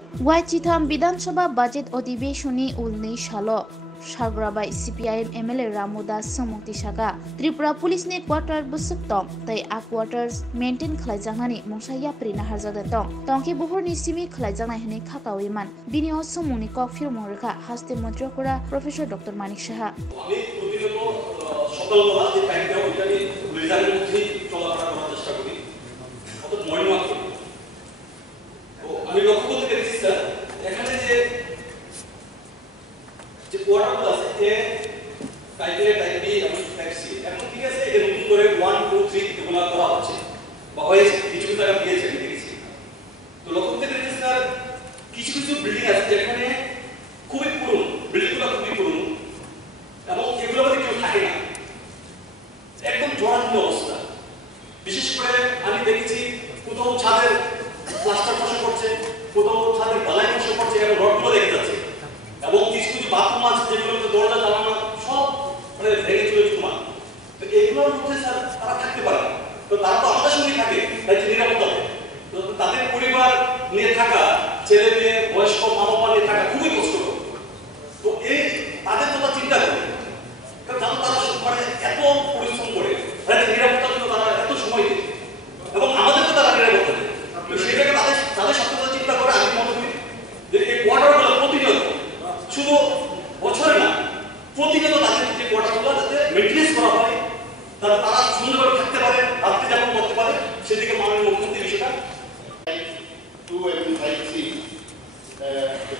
Wachitam Bidansabha Budget Odibeshoni Ulni Shalo Shagrabai CPIM MLA Ramudas Samukti Shaka Tripura Police Net Quarter Busuk Tong Tai A Quarters Maintain Khlajangnani Mungsaya Prina Harzada Tong Tongki Buhurni Simi Khlajangna Hani Khakawiman Binio Sumuni Kofir Morika Haste Montrakura Professor Dr. Manik Shaha সকালবেলা যে টাইমটা ওইটাকে রেজাল্টের মধ্যেই চলাফেরা করার চেষ্টা করি অত মর্নিং ওয়াক করি। তো আমি লক্ষ্য করতে পেরেছি স্যার এখানে যে কোয়ার্টারগুলো আছে এ টাইপ এ টাইপ বি এবং টাইপ সি এখন ঠিক আছে এটা নতুন করে 1 2 3 এগুলো করা হচ্ছে বা হয়েছে কিছু কিছু জায়গা দিয়েছে আমি দেখেছি। তো লক্ষ্য করতে পেরেছি স্যার কিছু কিছু বিল্ডিং আছে যেখানে খুবই পুরনো বিল্ডিংগুলো খুবই পুরনো এবং এগুলো মধ্যে কেউ থাকে না একদম জরাজীর্ণ অবস্থা। বিশেষ করে আমি দেখেছি কোথাও ছাদের প্লাস্টার খসে পড়ছে, কোথাও ছাদের ঢালাই খসে পড়ছে এবং রডগুলো দেখে যাচ্ছে এবং কিছু কিছু বাথরুম আছে যেগুলোতে দরজা জানালা সব মানে ভেঙে চলে চুমা। তো এগুলোর মধ্যে স্যার তারা থাকতে পারে না। তো তারা তো আমাদের সঙ্গেই থাকে তাই নিরাপত্তা দেয়। তো তাদের পরিবার নিয়ে থাকা ছেলে মেয়ে বয়স্ক মা বাবা নিয়ে থাকা খুবই কষ্টকর। তো এই তাদের কথা চিন্তা করে কারণ তারা মানে এত পরিশ্রম করে নিরাপত্তার জন্য তারা এত সময় দেয় এবং আমাদেরকে তারা নিরাপত্তা দেয়। সেটাকে তাদের সাথে চিন্তা করে আমি মনে করি যে এই কোয়ার্টারগুলো প্রতিনিয়ত শুধু বছরে না প্রতিনিয়ত তাদের যে কোয়ার্টারগুলো যাতে মেনটেন্স করা হয় তারা সুন্দরভাবে থাকতে পারে রাত্রি যাপন করতে পারে সেদিকে মাননীয় মুখ্যমন্ত্রী বিষয়টা 2 এবং 5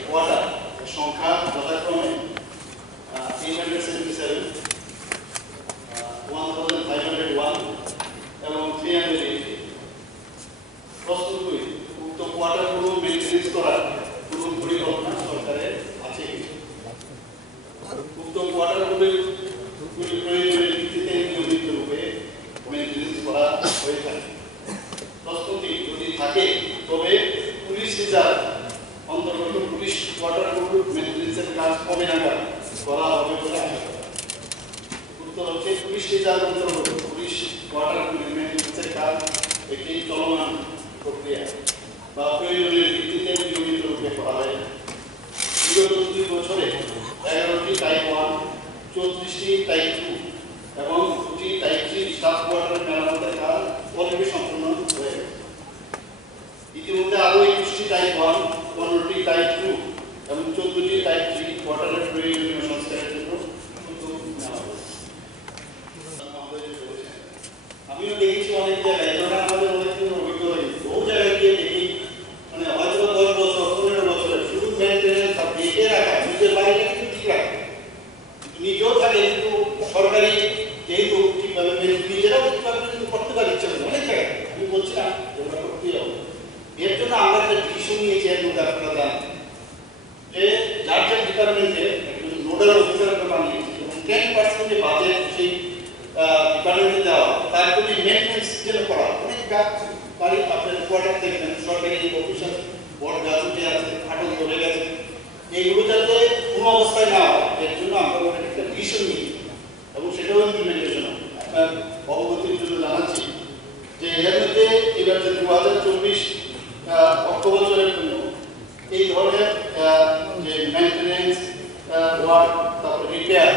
কোয়ার্টার সংখ্যা যথাক্রমে 877 1501 এবং 380 প্রস্তুত করি উক্ত কোয়ার্টারগুলো মেনটেন্স করার পুরো পরিকল্পনা সরকারের আছে। উক্ত কোয়ার্টারগুলির প্রয়োজনের ভিত্তিতে নিয়মিত রূপে মেনটেন্স করা হয়ে থাকে। প্রস্তুতি যদি থাকে তবে পুলিশ রিজার্ভ অন্তর্গত পুলিশ কোয়ার্টারগুলোর মেনটেন্সের কাজ কবে নাগাদ করা হবে বলে আশা করা। উত্তর হচ্ছে পুলিশ রিজার্ভ অন্তর্গত পুলিশ কোয়ার্টারগুলির মেনটেন্সের কাজ একটি চলমান প্রক্রিয়া বা প্রয়োজনের ভিত্তিতে নিয়মিত রূপে করা হয়। বিগত 2 বছরে 11টি টাইপ 1 34টি টাইপ 2 এবং 2টি টাইপ 3 স্টাফ কোয়ার্টারের মেরামতের কাজ অলরেডি সম্পূর্ণ হয়ে গেছে। ইতিমধ্যে আরও 21টি টাইপ 1 15টি টাইপ 2 এবং 14টি টাইপ 3 কোয়ার্টারের প্রয়োজনীয় সংস্কারের জন্য উদ্যোগ নেওয়া হয়েছে। আমিও দেখেছি অনেক জায়গায় ধরেন আমাদের অনেকদিন অভিজ্ঞতা হয়েছে বহু জায়গায় গিয়ে দেখি মানে হয়তো 10 বছর 15 বছরের শুধু মেনটেন্যান্স আর দেখে রাখা নিজের বাড়িটা কিন্তু ঠিক রাখে নিজেও থাকে কিন্তু সরকারি যেহেতু ঠিকভাবে নিজেরাও ঠিকভাবে কিন্তু করতে পারে ইচ্ছা করে অনেক জায়গায় আমি বলছি না এগুলো করতেই হবে। এর জন্য আমরা একটা ডিসিশন নিয়েছি এর মধ্যে আপনারা জানেন যে যার যার ডিপার্টমেন্টে একজন নোডাল অফিসারকে বানিয়েছি এবং 10% যে বাজেট সেই ডিপার্টমেন্টে দেওয়া তার যদি মেনটেন্স যেন করা অনেক গাছ বাড়ি আপনার কোয়ার্টার দেখবেন সরকারি অফিসার বড় গাছ উঠে আছে ফাটল ধরে গেছে এইগুলো যাতে কোনো অবস্থায় না হয় এর জন্য আমরা একটা ডিসিশন নিই এবং সেটাও ইমপ্লিমেন্টেশন আপনার অবগতির জন্য জানাচ্ছি যে এর মধ্যে এবার যে 2024 অর্থ বছরের জন্য এই ধরনের যে মেনটেন্যান্স ওয়ার্ক তারপর রিপেয়ার